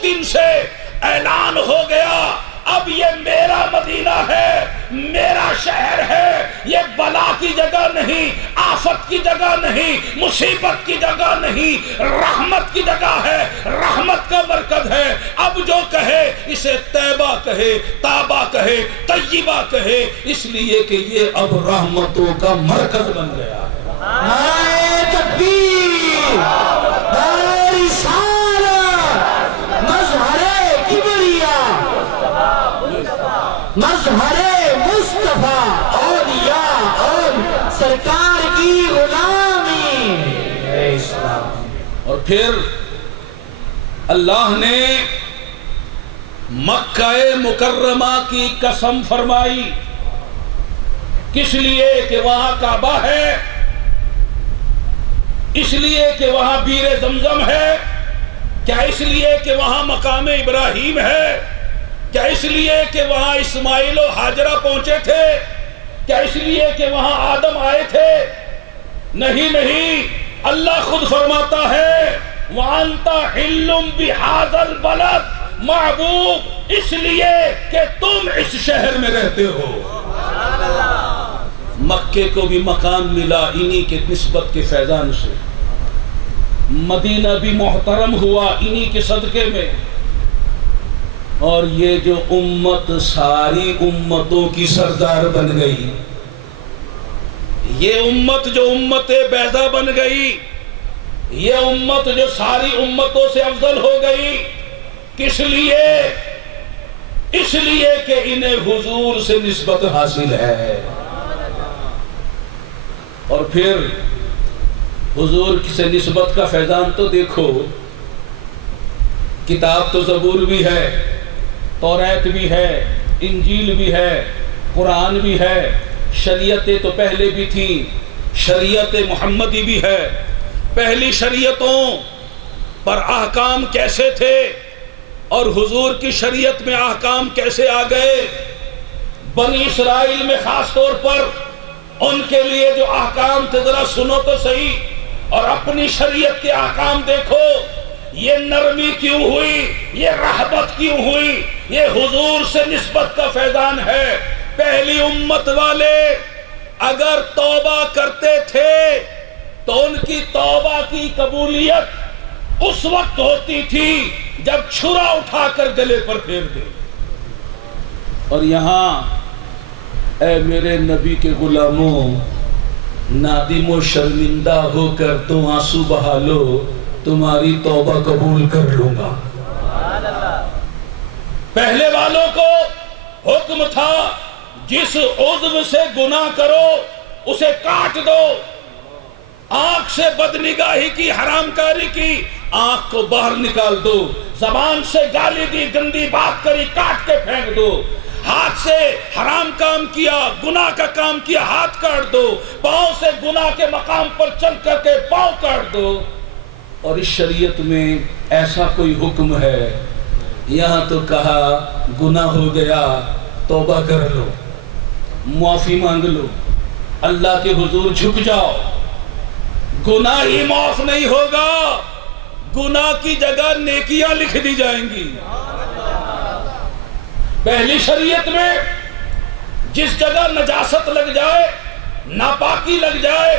اس دن سے اعلان ہو گیا اب یہ میرا مدینہ ہے، میرا شہر ہے، یہ بلا کی جگہ نہیں، آفت کی جگہ نہیں، مصیبت کی جگہ نہیں، رحمت کی جگہ ہے، رحمت کا مرکز ہے۔ اب جو کہے اسے طیبہ کہے، تابہ کہے، طیبہ کہے، اس لیے کہ یہ اب رحمتوں کا مرکز بن گیا ہے۔ نعرہ تکبیر، نعرہ رسالت، مظہر کبریاء، مظہر مصطفیٰ، اولیاء اور سرکار کی غلامی۔ اے اسلام۔ اور پھر اللہ نے مکہ مکرمہ کی قسم فرمائی، کس لیے کہ وہاں کعبہ ہے، اس لیے کہ وہاں بیر زمزم ہے، کیا اس لیے کہ وہاں مقام ابراہیم ہے، کیا اس لیے کہ وہاں اسماعیل و ہاجرہ پہنچے تھے، کیا اس لیے کہ وہاں آدم آئے تھے؟ نہیں نہیں، اللہ خود فرماتا ہے وَأَنْتَ حِلٌّ بِهَذَا الْبَلَدِ، محبوب اس لیے کہ تم اس شہر میں رہتے ہو۔ مکے کو بھی مقام ملا انہی کے نسبت کے فیضان سے، مدینہ بھی محترم ہوا انہی کے صدقے میں، اور یہ جو امت ساری امتوں کی سردار بن گئی، یہ امت جو امت بیضا بن گئی، یہ امت جو ساری امتوں سے افضل ہو گئی، کس لیے؟ اس لیے کہ انہیں حضور سے نسبت حاصل ہے۔ اور پھر حضور سے نسبت کا فیضان تو دیکھو، کتاب تو زبور بھی ہے، توریت بھی ہے، انجیل بھی ہے، قرآن بھی ہے، شریعتیں تو پہلے بھی تھیں، شریعت محمدی بھی ہے۔ پہلی شریعتوں پر احکام کیسے تھے اور حضور کی شریعت میں احکام کیسے آ گئے؟ بنی اسرائیل میں خاص طور پر ان کے لیے جو احکام تھے ذرا سنو تو صحیح، اور اپنی شریعت کے احکام دیکھو، یہ نرمی کیوں ہوئی، یہ رحمت کیوں ہوئی؟ یہ حضور سے نسبت کا فیضان ہے۔ پہلی امت والے اگر توبہ کرتے تھے تو ان کی توبہ کی قبولیت اس وقت ہوتی تھی جب چھرا اٹھا کر گلے پر پھیر دے۔ اور یہاں اے میرے نبی کے غلاموں، نادم و شرمندہ ہو کر تو آنسو بہا لو، تمہاری توبہ قبول کر لوں گا۔ پہلے والوں کو حکم تھا جس عضو سے گناہ کرو اسے کاٹ دو، آنکھ سے بدنگاہی کی، حرام کاری کی، آنکھ کو باہر نکال دو، زبان سے گالی دی، گندی بات کری، کاٹ کے پھینک دو، ہاتھ سے حرام کام کیا، گناہ کا کام کیا، ہاتھ کاٹ دو، پاؤں سے گناہ کے مقام پر چل کر کے پاؤں کاٹ دو۔ اور اس شریعت میں ایسا کوئی حکم ہے؟ یہاں تو کہا گناہ ہو گیا توبہ کر لو، معافی مانگ لو، اللہ کے حضور جھک جاؤ۔ گناہ ہی معاف نہیں ہوگا، گناہ کی جگہ نیکیاں لکھ دی جائیں گی۔ پہلی شریعت میں جس جگہ نجاست لگ جائے، ناپاکی لگ جائے،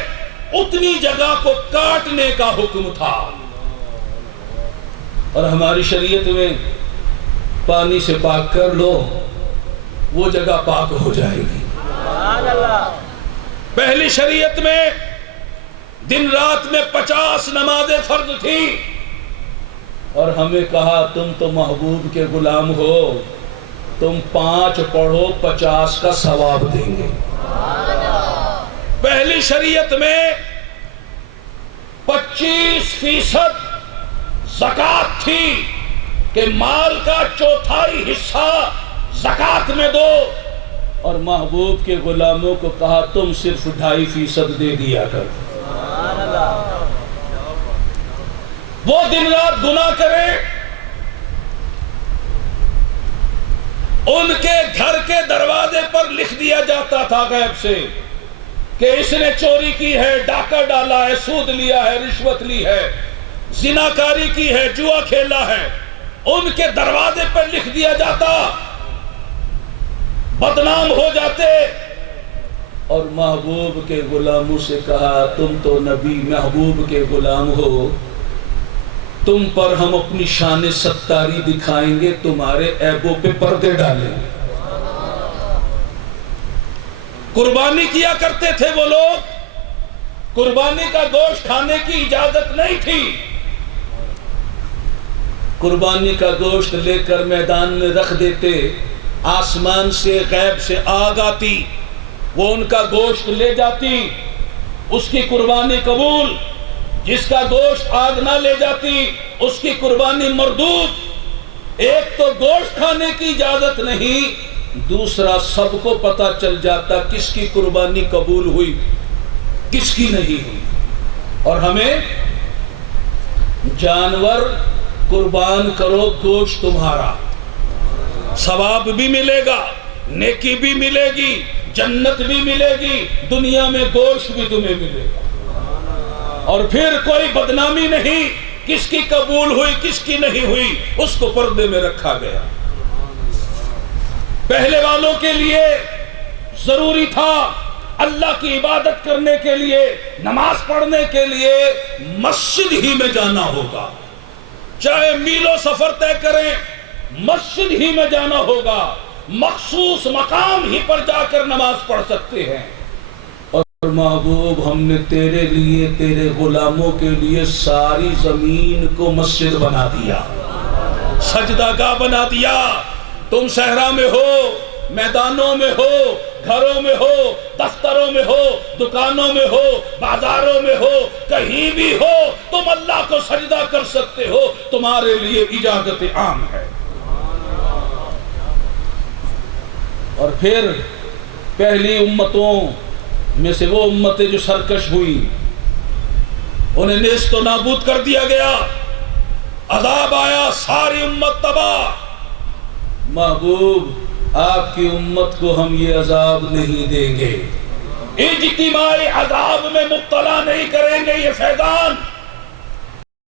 اتنی جگہ کو کاٹنے کا حکم تھا، اور ہماری شریعت میں پانی سے پاک کر لو، وہ جگہ پاک ہو جائے گی۔ پہلی شریعت میں دن رات میں 50 نمازیں فرض تھی، اور ہمیں کہا تم تو محبوب کے غلام ہو، تم 5 پڑھو 50 کا ثواب دیں گے۔ پہلی شریعت میں 25% زکوٰۃ تھی کہ مال کا 1/4 حصہ زکوٰۃ میں دو، اور محبوب کے غلاموں کو کہا تم صرف 2.5% دے دیا کر۔ وہ دن رات گناہ کرے، ان کے گھر کے دروازے پر لکھ دیا جاتا تھا غیب سے کہ اس نے چوری کی ہے، ڈاکہ ڈالا ہے، سود لیا ہے، رشوت لی ہے، زناکاری کی ہے، جوا کھیلا ہے، ان کے دروازے پر لکھ دیا جاتا، بدنام ہو جاتے۔ اور محبوب کے غلاموں سے کہا تم تو نبی محبوب کے غلام ہو، تم پر ہم اپنی شان ستاری دکھائیں گے، تمہارے عیبوں پہ پردے ڈالیں گے۔ قربانی کیا کرتے تھے وہ لوگ، قربانی کا گوشت کھانے کی اجازت نہیں تھی۔ قربانی کا گوشت لے کر میدان میں رکھ دیتے، آسمان سے غیب سے آگ آتی، وہ ان کا گوشت لے جاتی، اس کی قربانی قبول۔ جس کا گوشت آگ نہ لے جاتی اس کی قربانی مردود۔ ایک تو گوشت کھانے کی اجازت نہیں، دوسرا سب کو پتہ چل جاتا کس کی قربانی قبول ہوئی کس کی نہیں ہوئی۔ اور ہمیں جانور قربان کرو، گوشت تمہارا، ثواب بھی ملے گا، نیکی بھی ملے گی، جنت بھی ملے گی، دنیا میں گوشت بھی تمہیں ملے گا۔ اور پھر کوئی بدنامی نہیں، کس کی قبول ہوئی کس کی نہیں ہوئی، اس کو پردے میں رکھا گیا۔ پہلے والوں کے لیے ضروری تھا اللہ کی عبادت کرنے کے لیے، نماز پڑھنے کے لیے مسجد ہی میں جانا ہوگا، چاہے میلوں سفر طے کریں، مسجد ہی میں جانا ہوگا، مخصوص مقام ہی پر جا کر نماز پڑھ سکتے ہیں۔ اور محبوب ہم نے تیرے لیے تیرے غلاموں کے لیے ساری زمین کو مسجد بنا دیا، سجدہ گاہ بنا دیا۔ تم صحرا میں ہو، میدانوں میں ہو، گھروں میں ہو، دفتروں میں ہو، دکانوں میں ہو، بازاروں میں ہو، کہیں بھی ہو، تم اللہ کو سجدہ کر سکتے ہو، تمہارے لیے اجازت عام ہے۔ اور پھر پہلی امتوں میں سے وہ امتیں جو سرکش ہوئی، انہیں نیست و نابود کر دیا گیا، عذاب آیا، ساری امت تباہ۔ محبوب آپ کی امت کو ہم یہ عذاب نہیں دیں گے، اجتماعی عذاب میں مبتلا نہیں کریں گے۔ یہ فیضان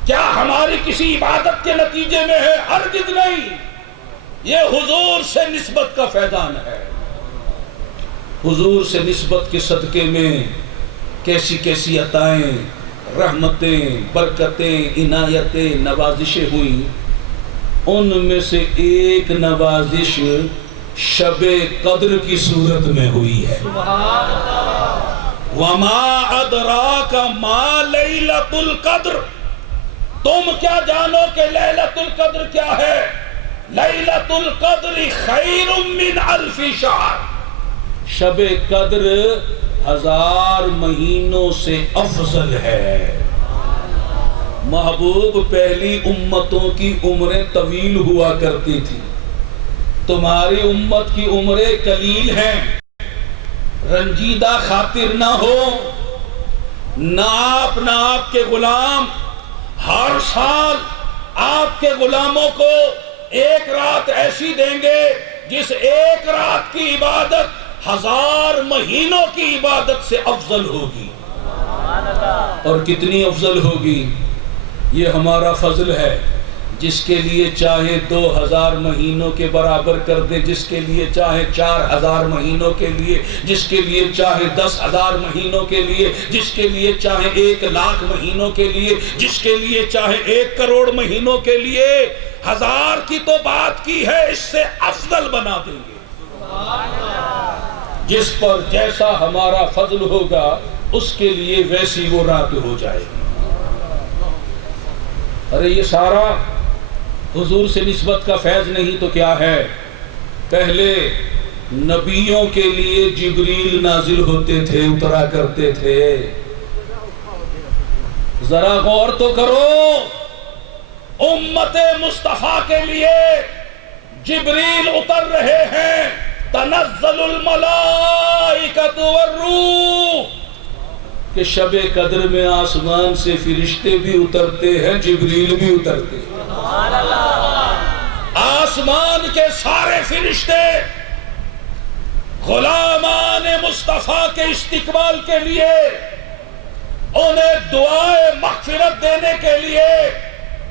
کیا ہماری کسی عبادت کے نتیجے میں ہے؟ ہرگز نہیں، یہ حضور سے نسبت کا فیضان ہے۔ حضور سے نسبت کے صدقے میں کیسی کیسی عطائیں، رحمتیں، برکتیں، عنایتیں، نوازشیں ہوئیں۔ ان میں سے ایک نوازش شب قدر کی صورت میں ہوئی ہے۔ وَمَا أَدْرَاكَ مَا لَيْلَةُ الْقَدْرِ، تم کیا جانو کہ لیلۃ القدر کیا ہے؟ لیلۃ القدر خیر من الف شہر، شب قدر 1000 مہینوں سے افضل ہے۔ محبوب پہلی امتوں کی عمریں طویل ہوا کرتی تھی، تمہاری امت کی عمریں قلیل ہیں۔ رنجیدہ خاطر نہ ہو، نہ آپ کے غلام ہر سال آپ کے غلاموں کو ایک رات ایسی دیں گے جس ایک رات کی عبادت 1000 مہینوں کی عبادت سے افضل ہوگی۔ اور کتنی افضل ہوگی؟ یہ ہمارا فضل ہے۔ جس کے لیے چاہے 2000 مہینوں کے برابر کر دے، جس کے لیے چاہے 4000 مہینوں کے لیے، جس کے لیے چاہے 10,000 مہینوں کے لیے، جس کے لیے چاہے 1,00,000 مہینوں کے لیے، جس کے لیے چاہے 1 کروڑ مہینوں کے لیے۔ 1000 کی تو بات کی ہے، اس سے افضل بنا دیں گے۔ جس پر جیسا ہمارا فضل ہوگا اس کے لیے ویسی وہ رات ہو جائے گی۔ ارے یہ سارا حضور سے نسبت کا فیض نہیں تو کیا ہے؟ پہلے نبیوں کے لیے جبریل نازل ہوتے تھے، اترا کرتے تھے۔ ذرا غور تو کرو، امت مصطفیٰ کے لیے جبریل اتر رہے ہیں، تنزل الملائکۃ والروح، کہ شب قدر میں آسمان سے فرشتے بھی اترتے ہیں، جبریل بھی اترتے ہیں۔ آسمان کے سارے فرشتے غلامان مصطفیٰ کے استقبال کے لیے، انہیں دعائے مغفرت دینے کے لیے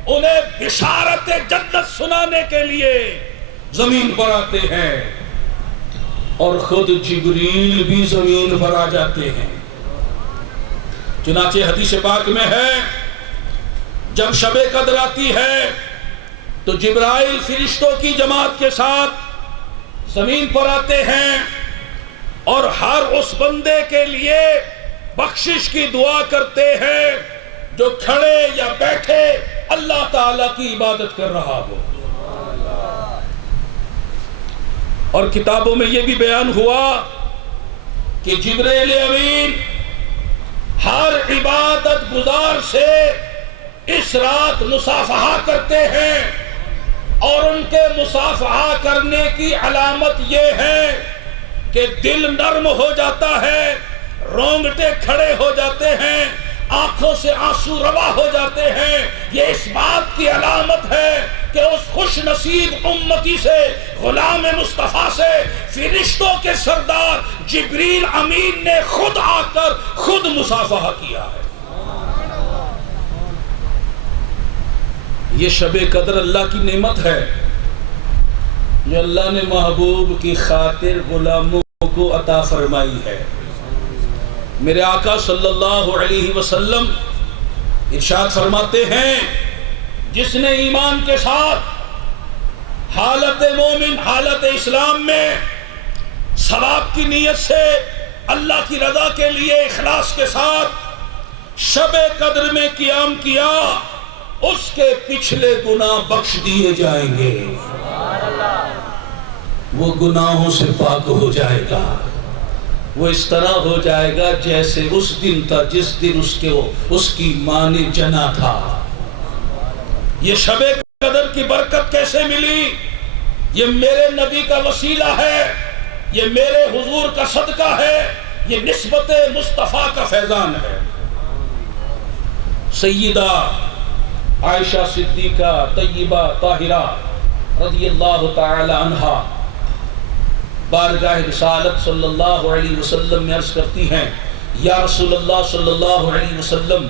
انہیں بشارت جنت سنانے کے لیے زمین پر آتے ہیں، اور خود جبریل بھی زمین پر آ جاتے ہیں۔ چنانچہ حدیث پاک میں ہے جب شب قدر آتی ہے تو جبرائیل فرشتوں کی جماعت کے ساتھ زمین پر آتے ہیں اور ہر اس بندے کے لیے بخشش کی دعا کرتے ہیں جو کھڑے یا بیٹھے اللہ تعالیٰ کی عبادت کر رہا ہو۔ اور کتابوں میں یہ بھی بیان ہوا کہ جبرائیل امین ہر عبادت گزار سے اس رات مصافحہ کرتے ہیں، اور ان کے مصافحہ کرنے کی علامت یہ ہے کہ دل نرم ہو جاتا ہے، رونگٹے کھڑے ہو جاتے ہیں، آنکھوں سے آنسو روا ہو جاتے ہیں۔ یہ اس بات کی علامت ہے کہ اس خوش نصیب امتی سے، غلام مصطفیٰ سے، فرشتوں کے سردار جبریل امین نے خود آ کر خود مصافحہ کیا ہے۔ یہ شب قدر اللہ کی نعمت ہے، یہ اللہ نے محبوب کی خاطر غلاموں کو عطا فرمائی ہے۔ میرے آقا صلی اللہ علیہ وسلم ارشاد فرماتے ہیں جس نے ایمان کے ساتھ حالت مومن، حالت اسلام میں ثواب کی نیت سے اللہ کی رضا کے لیے اخلاص کے ساتھ شب قدر میں قیام کیا، اس کے پچھلے گناہ بخش دیے جائیں گے، وہ گناہوں سے پاک ہو جائے گا، وہ اس طرح ہو جائے گا جیسے اس دن تھا جس دن اس کی ماں نے جنا تھا۔ یہ شب قدر کی برکت کیسے ملی؟ یہ میرے نبی کا وسیلہ ہے، یہ میرے حضور کا صدقہ ہے، یہ نسبت مصطفیٰ کا فیضان ہے۔ سیدہ عائشہ صدیقہ طیبہ طاہرہ رضی اللہ تعالی عنہا بارگاہ رسالت صلی اللہ علیہ وسلم میں عرض کرتی ہیں یا رسول اللہ صلی اللہ علیہ وسلم،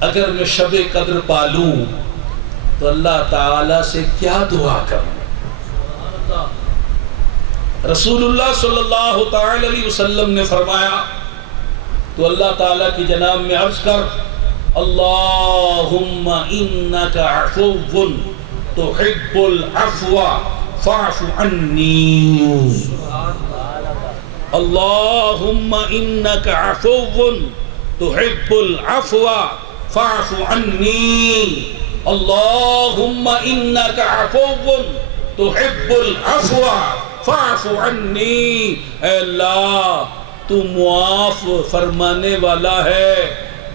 اگر میں شب قدر پالوں تو اللہ تعالیٰ سے کیا دعا کروں؟ رسول اللہ صلی اللہ تعالی علیہ وسلم نے فرمایا تو اللہ تعالیٰ کی جناب میں عرض کر اللہم انک عفو تحب العفو فاعف عنی، اللہم انک عفو تحب العفو فاعف عنی، اللہم انک عفو تحب العفو فاعف عنی۔ اے اللہ تو معاف فرمانے والا ہے،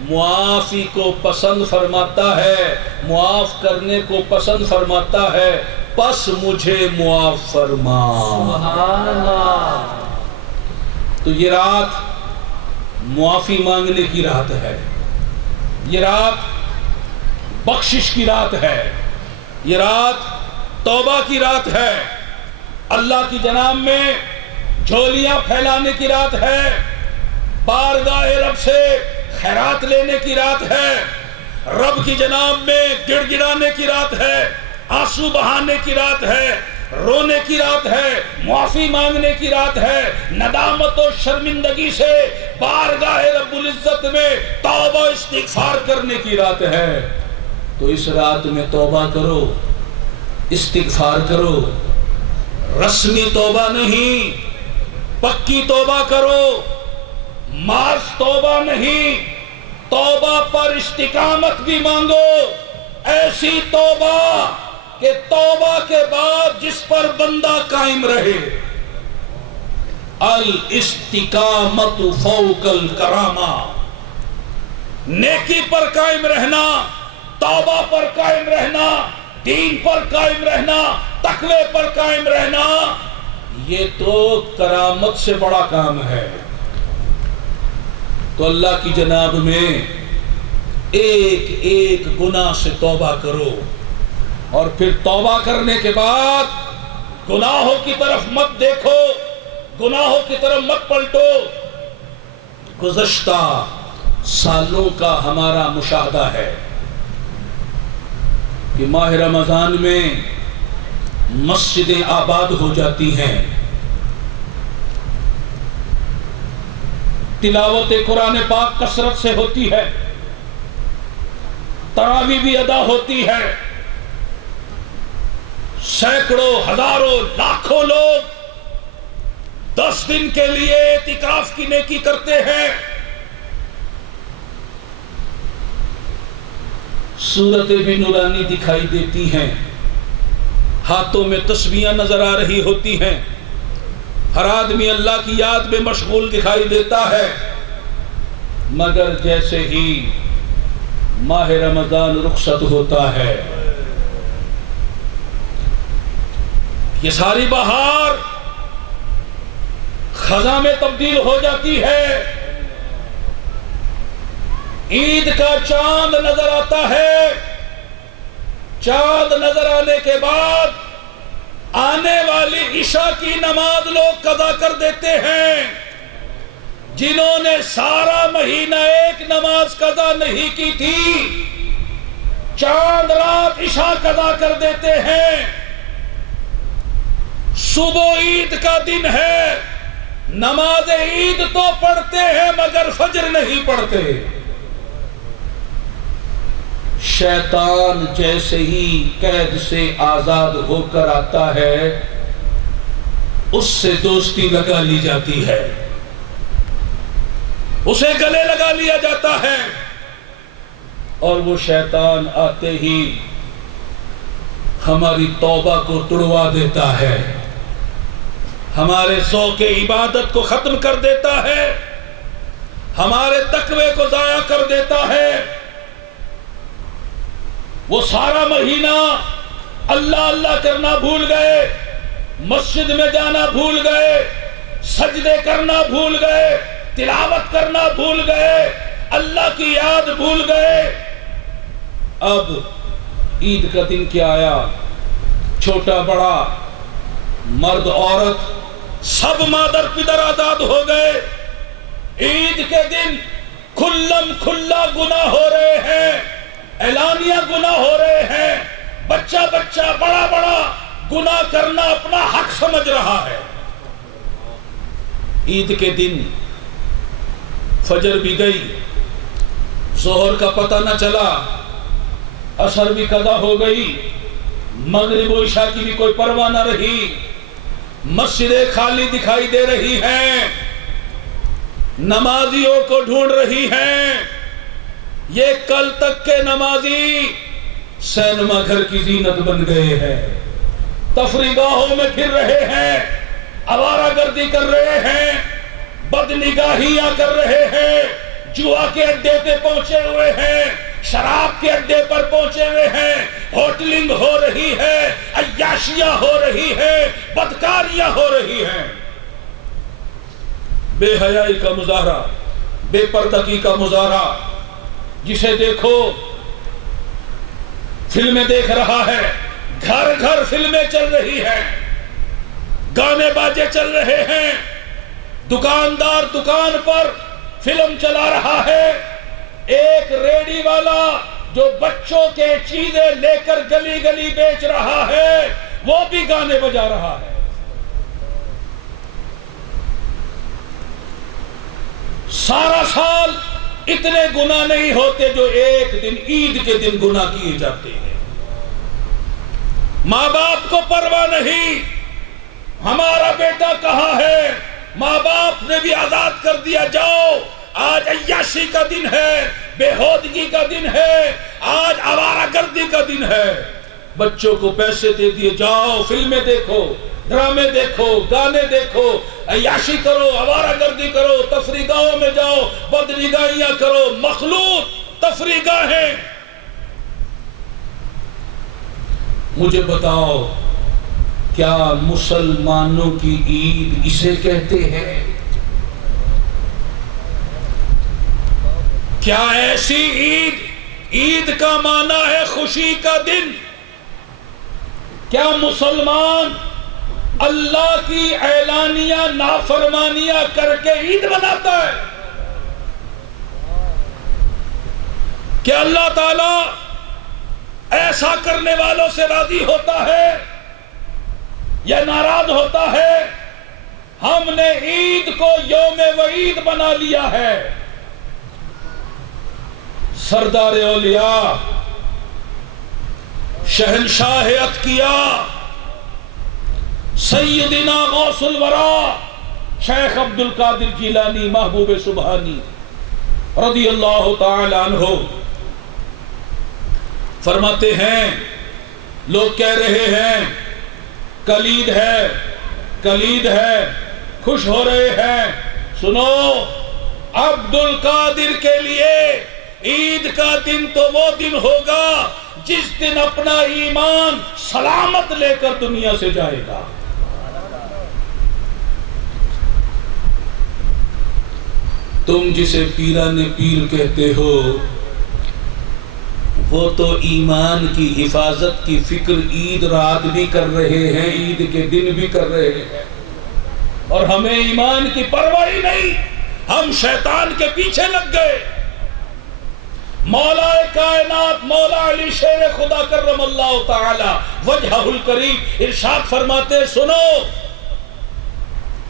معافی کو پسند فرماتا ہے، معاف کرنے کو پسند فرماتا ہے، پس مجھے معاف فرما۔ سبحان اللہ۔ تو یہ رات معافی مانگنے کی رات ہے، یہ رات بخشش کی رات ہے، یہ رات توبہ کی رات ہے، اللہ کی جناب میں جھولیاں پھیلانے کی رات ہے، بارگاہ رب سے خیرات لینے کی رات ہے، رب کی جناب میں گڑ گڑانے کی رات ہے، آنسو بہانے کی رات ہے، رونے کی رات ہے، معافی مانگنے کی رات ہے، ندامت و شرمندگی سے بارگاہ رب العزت میں توبہ استغفار کرنے کی رات ہے۔ تو اس رات میں توبہ کرو، استغفار کرو، رسمی توبہ نہیں، پکی توبہ کرو، مارس توبہ نہیں، توبہ پر استقامت بھی مانگو، ایسی توبہ کہ توبہ کے بعد جس پر بندہ قائم رہے۔ الاستقامت فوق الکرامہ، نیکی پر قائم رہنا، توبہ پر قائم رہنا، دین پر قائم رہنا، تقوی پر قائم رہنا، یہ تو کرامت سے بڑا کام ہے۔ تو اللہ کی جناب میں ایک ایک گناہ سے توبہ کرو، اور پھر توبہ کرنے کے بعد گناہوں کی طرف مت دیکھو، گناہوں کی طرف مت پلٹو۔ گزشتہ سالوں کا ہمارا مشاہدہ ہے کہ ماہ رمضان میں مسجدیں آباد ہو جاتی ہیں، تلاوت قرآن پاک کثرت سے ہوتی ہے، تراویح بھی ادا ہوتی ہے، سینکڑوں ہزاروں لاکھوں لوگ 10 دن کے لیے اعتکاف کی نیکی کرتے ہیں۔ صورتیں بھی نورانی دکھائی دیتی ہیں، ہاتھوں میں تسبیحاں نظر آ رہی ہوتی ہیں، ہر آدمی اللہ کی یاد میں مشغول دکھائی دیتا ہے، مگر جیسے ہی ماہ رمضان رخصت ہوتا ہے یہ ساری بہار خزاں میں تبدیل ہو جاتی ہے، عید کا چاند نظر آتا ہے، چاند نظر آنے کے بعد آنے والی عشاء کی نماز لوگ قضا کر دیتے ہیں، جنہوں نے سارا مہینہ ایک نماز قضا نہیں کی تھی چاند رات عشاء قضا کر دیتے ہیں۔ صبح عید کا دن ہے، نماز عید تو پڑھتے ہیں مگر فجر نہیں پڑھتے۔ شیطان جیسے ہی قید سے آزاد ہو کر آتا ہے اس سے دوستی لگا لی جاتی ہے، اسے گلے لگا لیا جاتا ہے، اور وہ شیطان آتے ہی ہماری توبہ کو توڑوا دیتا ہے، ہمارے ذوق عبادت کو ختم کر دیتا ہے، ہمارے تقوی کو ضائع کر دیتا ہے۔ وہ سارا مہینہ اللہ اللہ کرنا بھول گئے، مسجد میں جانا بھول گئے، سجدے کرنا بھول گئے، تلاوت کرنا بھول گئے، اللہ کی یاد بھول گئے۔ اب عید کا دن کیا آیا، چھوٹا بڑا مرد عورت سب مادر پدر آزاد ہو گئے۔ عید کے دن کھلم کھلا گناہ ہو رہے ہیں، اعلانیہ گناہ ہو رہے ہیں، بچہ بچہ بڑا بڑا گناہ کرنا اپنا حق سمجھ رہا ہے۔ عید کے دن فجر بھی گئی، ظہر کا پتہ نہ چلا، عصر بھی قضا ہو گئی، مغرب و عشاء کی بھی کوئی پرواہ نہ رہی، مسجدیں خالی دکھائی دے رہی ہیں، نمازیوں کو ڈھونڈ رہی ہیں۔ یہ کل تک کے نمازی سینما گھر کی زینت بن گئے ہیں، تفریح گاہوں میں پھر رہے ہیں، آوارہ گردی کر رہے ہیں، بدنگاہیاں کر رہے ہیں، جوا کے اڈے پہ پہنچے ہوئے ہیں، شراب کے اڈے پر پہنچے ہوئے ہیں، ہوٹلنگ ہو رہی ہے، عیاشیاں ہو رہی ہے، بدکاریاں ہو رہی ہیں۔ بے حیائی کا مظاہرہ، بے پردگی کا مظاہرہ، جسے دیکھو فلمیں دیکھ رہا ہے، گھر گھر فلمیں چل رہی ہیں، گانے باجے چل رہے ہیں، دکاندار دکان پر فلم چلا رہا ہے، ایک ریڈی والا جو بچوں کے چیزیں لے کر گلی گلی بیچ رہا ہے وہ بھی گانے بجا رہا ہے۔ سارا سال اتنے گناہ نہیں ہوتے جو ایک دن عید کے دن گناہ کیے جاتے ہیں۔ ماں باپ کو پرواہ نہیں ہمارا بیٹا کہاں ہے، ماں باپ نے بھی آزاد کر دیا، جاؤ آج عیاشی کا دن ہے، بے ہودگی کا دن ہے، آج آوارہ گردی کا دن ہے۔ بچوں کو پیسے دے دیے، جاؤ فلمیں دیکھو، ڈرامے دیکھو، گانے دیکھو، عیاشی کرو، آوارہ گردی کرو، تفریح گاہوں میں جاؤ، بدنگاہیاں کرو، مخلوط تفریح گاہیں۔ مجھے بتاؤ کیا مسلمانوں کی عید اسے کہتے ہیں؟ کیا ایسی عید کا معنی ہے خوشی کا دن؟ کیا مسلمان اللہ کی اعلانیہ نافرمانیاں کر کے عید مناتا ہے؟ کیا اللہ تعالی ایسا کرنے والوں سے راضی ہوتا ہے یا ناراض ہوتا ہے؟ ہم نے عید کو یوم وعید بنا لیا ہے۔ سردار اولیاء، شہنشاہ اتقیا، سیدنا غوث الورا شیخ عبد القادر جیلانی محبوب سبحانی رضی اللہ تعالی عنہ فرماتے ہیں، لوگ کہہ رہے ہیں کلید ہے، کلید ہے، خوش ہو رہے ہیں۔ سنو، عبد القادر کے لیے عید کا دن تو وہ دن ہوگا جس دن اپنا ایمان سلامت لے کر دنیا سے جائے گا۔ تم جسے پیران پیر کہتے ہو، وہ تو ایمان کی حفاظت کی فکر عید رات بھی کر رہے ہیں، عید کے دن بھی کر رہے ہیں، اور ہمیں ایمان کی پرواہ ہی نہیں، ہم شیطان کے پیچھے لگ گئے۔ مولا کائنات مولا علی شیر خدا کرم اللہ تعالی وجہہ الکریم ارشاد فرماتے، سنو،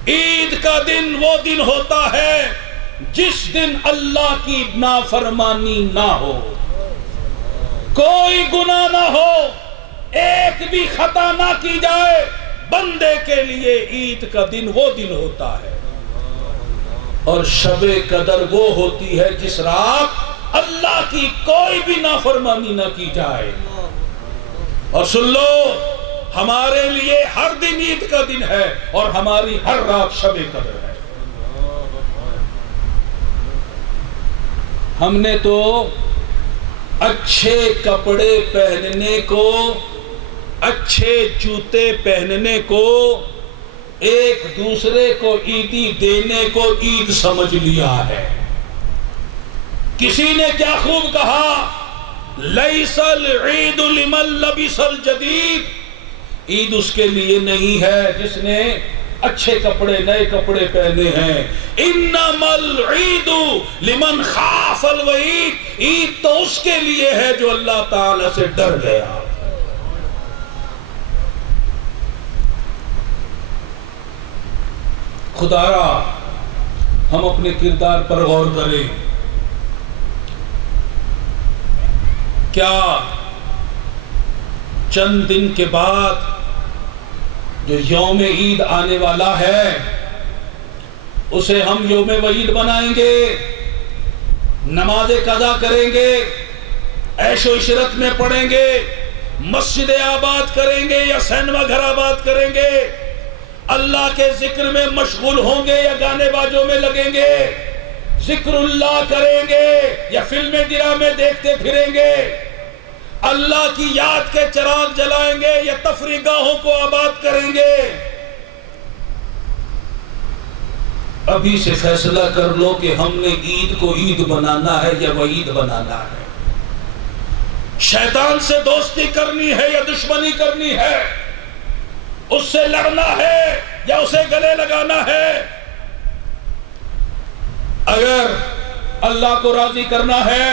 عید کا دن وہ دن ہوتا ہے جس دن اللہ کی نافرمانی نہ ہو، کوئی گناہ نہ ہو، ایک بھی خطا نہ کی جائے۔ بندے کے لیے عید کا دن وہ دن ہوتا ہے، اور شب قدر وہ ہوتی ہے جس رات اللہ کی کوئی بھی نافرمانی نہ کی جائے۔ اور سن لو، ہمارے لیے ہر دن عید کا دن ہے اور ہماری ہر رات شب قدر ہے۔ ہم نے تو اچھے کپڑے پہننے کو، اچھے جوتے پہننے کو، ایک دوسرے کو عیدی دینے کو عید سمجھ لیا ہے۔ کسی نے کیا خوب کہا، لیس العید لمن لبس الجدید، عید اس کے لیے نہیں ہے جس نے اچھے کپڑے نئے کپڑے پہنے ہیں، انما العید لمن خاف الوعید، عید تو اس کے لیے ہے جو اللہ تعالی سے ڈر گیا۔ خدایا ہم اپنے کردار پر غور کریں، کیا چند دن کے بعد جو یوم عید آنے والا ہے اسے ہم یوم وعید بنائیں گے، نماز قضا کریں گے، عیش و عشرت میں پڑھیں گے، مسجد آباد کریں گے یا سینما گھر آباد کریں گے، اللہ کے ذکر میں مشغول ہوں گے یا گانے باجوں میں لگیں گے، ذکر اللہ کریں گے یا فلمیں ڈرامے دیکھتے پھریں گے، اللہ کی یاد کے چراغ جلائیں گے یا تفریح گاہوں کو آباد کریں گے؟ ابھی سے فیصلہ کر لو کہ ہم نے عید کو عید بنانا ہے یا وعید بنانا ہے، شیطان سے دوستی کرنی ہے یا دشمنی کرنی ہے، اس سے لڑنا ہے یا اسے گلے لگانا ہے۔ اگر اللہ کو راضی کرنا ہے،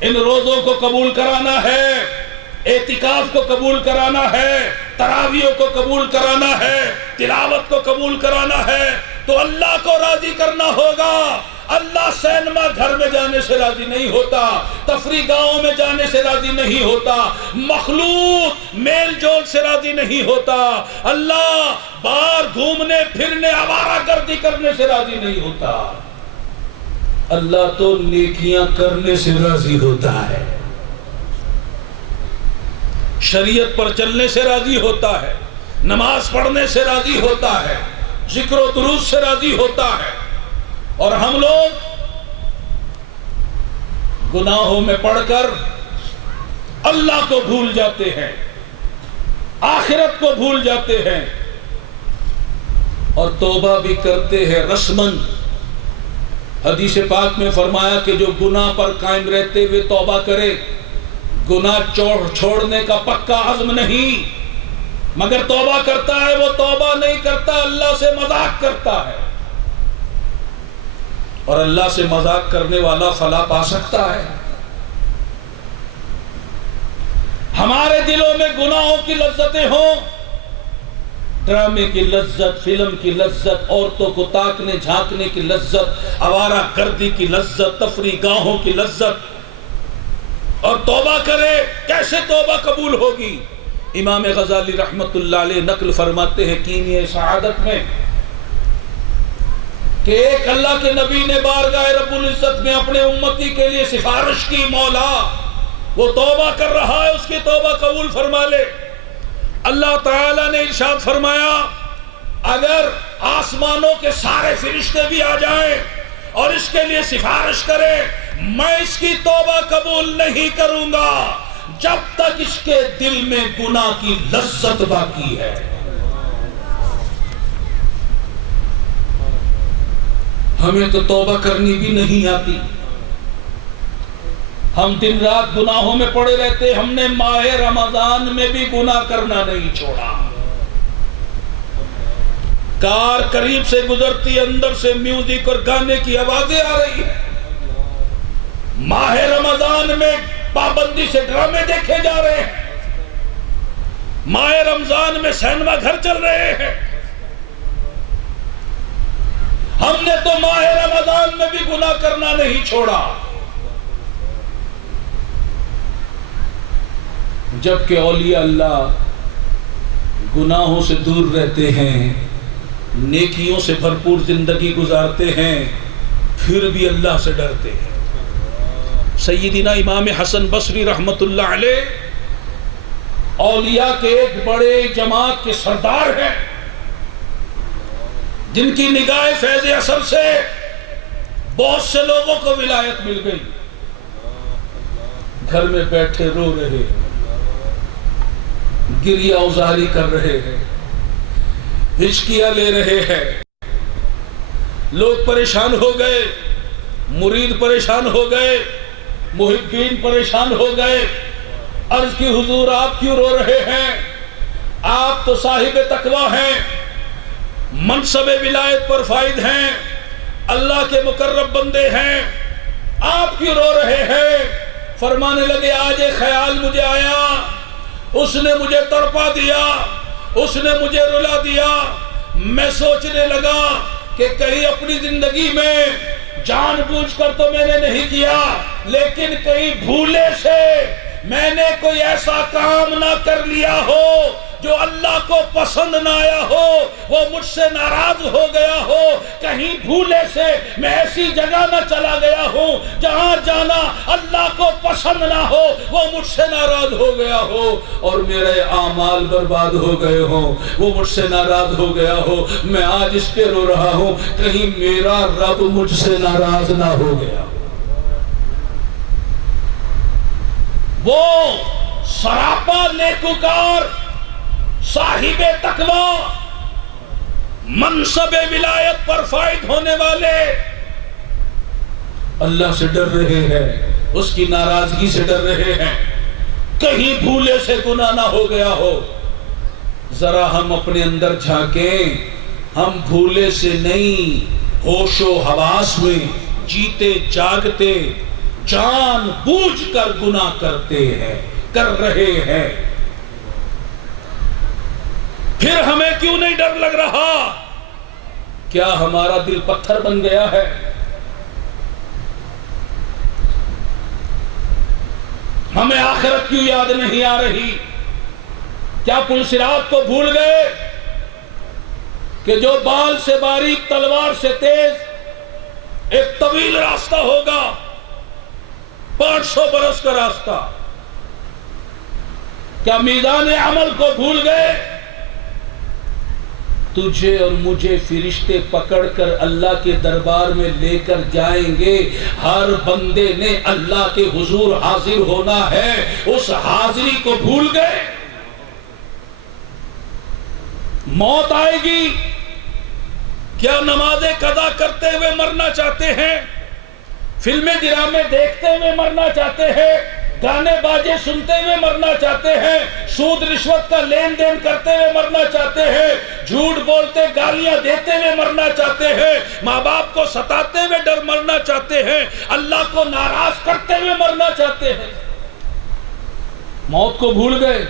ان روزوں کو قبول کرانا ہے، اعتکاف کو قبول کرانا ہے، تراویح کو قبول کرانا ہے، تلاوت کو قبول کرانا ہے، تو اللہ کو راضی کرنا ہوگا۔ اللہ سینما گھر میں جانے سے راضی نہیں ہوتا، تفریح گاہوں میں جانے سے راضی نہیں ہوتا، مخلوق میل جول سے راضی نہیں ہوتا، اللہ باہر گھومنے پھرنے آوارہ گردی کرنے سے راضی نہیں ہوتا، اللہ تو نیکیاں کرنے سے راضی ہوتا ہے، شریعت پر چلنے سے راضی ہوتا ہے، نماز پڑھنے سے راضی ہوتا ہے، ذکر و درود سے راضی ہوتا ہے۔ اور ہم لوگ گناہوں میں پڑھ کر اللہ کو بھول جاتے ہیں، آخرت کو بھول جاتے ہیں، اور توبہ بھی کرتے ہیں رسمن۔ حدیث پاک میں فرمایا کہ جو گناہ پر قائم رہتے ہوئے توبہ کرے، گناہ چھوڑنے کا پکا عزم نہیں، مگر توبہ کرتا ہے، وہ توبہ نہیں کرتا، اللہ سے مذاق کرتا ہے، اور اللہ سے مذاق کرنے والا فلاح پا سکتا ہے؟ ہمارے دلوں میں گناہوں کی لذتیں ہوں، ڈرامے کی لذت، فلم کی لذت، عورتوں کو تاکنے جھانکنے کی لذت، آوارہ گردی کی لذت، تفریح گاہوں کی لذت، اور توبہ کرے، کیسے توبہ قبول ہوگی؟ امام غزالی رحمت اللہ علیہ نقل فرماتے ہیں کیمیہ سعادت میں کہ ایک اللہ کے نبی نے بارگاہ رب العزت میں اپنے امتی کے لیے سفارش کی، مولا وہ توبہ کر رہا ہے، اس کی توبہ قبول فرما لے۔ اللہ تعالیٰ نے ارشاد فرمایا اگر آسمانوں کے سارے فرشتے بھی آ جائیں اور اس کے لیے سفارش کریں، میں اس کی توبہ قبول نہیں کروں گا جب تک اس کے دل میں گناہ کی لذت باقی ہے۔ ہمیں تو توبہ کرنی بھی نہیں آتی، ہم دن رات گناہوں میں پڑے رہتے، ہم نے ماہ رمضان میں بھی گناہ کرنا نہیں چھوڑا۔ کار قریب سے گزرتی، اندر سے میوزک اور گانے کی آوازیں آ رہی ہیں، ماہ رمضان میں پابندی سے ڈرامے دیکھے جا رہے ہیں، ماہ رمضان میں سینما گھر چل رہے ہیں۔ ہم نے تو ماہ رمضان میں بھی گناہ کرنا نہیں چھوڑا، جبکہ اولیاء اللہ گناہوں سے دور رہتے ہیں، نیکیوں سے بھرپور زندگی گزارتے ہیں، پھر بھی اللہ سے ڈرتے ہیں۔ سیدنا امام حسن بصری رحمت اللہ علیہ اولیاء کے ایک بڑے جماعت کے سردار ہیں، جن کی نگاہ فیض اثر سے بہت سے لوگوں کو ولایت مل گئی، گھر میں بیٹھے رو رہے ہیں، گریہ اوزاری کر رہے ہیں، ہچکیاں لے رہے ہیں، لوگ پریشان ہو گئے، مرید پریشان ہو گئے، محبین پریشان ہو گئے، عرض کی حضور آپ کیوں رو رہے ہیں؟ آپ تو صاحب تقویٰ ہیں، منصب ولایت پر فائد ہیں، اللہ کے مقرب بندے ہیں، آپ کیوں رو رہے ہیں؟ فرمانے لگے آج ایک خیال مجھے آیا، اس نے مجھے تڑپا دیا، اس نے مجھے رلا دیا، میں سوچنے لگا کہ کہیں اپنی زندگی میں جان بوجھ کر تو میں نے نہیں کیا، لیکن کہیں بھولے سے میں نے کوئی ایسا کام نہ کر لیا ہو جو اللہ کو پسند نہ آیا ہو، وہ مجھ سے ناراض ہو گیا ہو، کہیں بھولے سے میں ایسی جگہ نہ چلا گیا ہوں جہاں جانا اللہ کو پسند نہ ہو، وہ مجھ سے ناراض ہو گیا ہو اور میرے اعمال برباد ہو گئے ہوں، وہ مجھ سے ناراض ہو گیا ہو، میں آج اس پہ رو رہا ہوں کہیں میرا رب مجھ سے ناراض نہ ہو گیا۔ وہ سراپا نیکوکار، صاحب تقویٰ، منصب ولایت پر فائد ہونے والے اللہ سے ڈر رہے ہیں، اس کی ناراضگی سے ڈر رہے ہیں، کہیں بھولے سے گناہ نہ ہو گیا ہو۔ ذرا ہم اپنے اندر جھانکیں، ہم بھولے سے نہیں، ہوش و حواس میں جیتے جاگتے جان بوجھ کر گناہ کرتے ہیں، کر رہے ہیں، پھر ہمیں کیوں نہیں ڈر لگ رہا؟ کیا ہمارا دل پتھر بن گیا ہے؟ ہمیں آخرت کیوں یاد نہیں آ رہی؟ کیا پل صراط کو بھول گئے کہ جو بال سے باریک تلوار سے تیز ایک طویل راستہ ہوگا، 500 برس کا راستہ؟ کیا میزان عمل کو بھول گئے؟ تجھے اور مجھے فرشتے پکڑ کر اللہ کے دربار میں لے کر جائیں گے، ہر بندے نے اللہ کے حضور حاضر ہونا ہے، اس حاضری کو بھول گئے؟ موت آئے گی، کیا نمازیں قضا کرتے ہوئے مرنا چاہتے ہیں؟ فلمیں ڈرامے دیکھتے ہوئے مرنا چاہتے ہیں؟ گانے باجے سنتے ہوئے مرنا چاہتے ہیں؟ سود رشوت کا لین دین کرتے ہوئے مرنا چاہتے ہیں؟ جھوٹ بولتے گالیاں دیتے ہوئے مرنا چاہتے ہیں؟ ماں باپ کو ستاتے ہوئے ڈر مرنا چاہتے ہیں؟ اللہ کو ناراض کرتے ہوئے مرنا چاہتے ہیں؟ موت کو بھول گئے.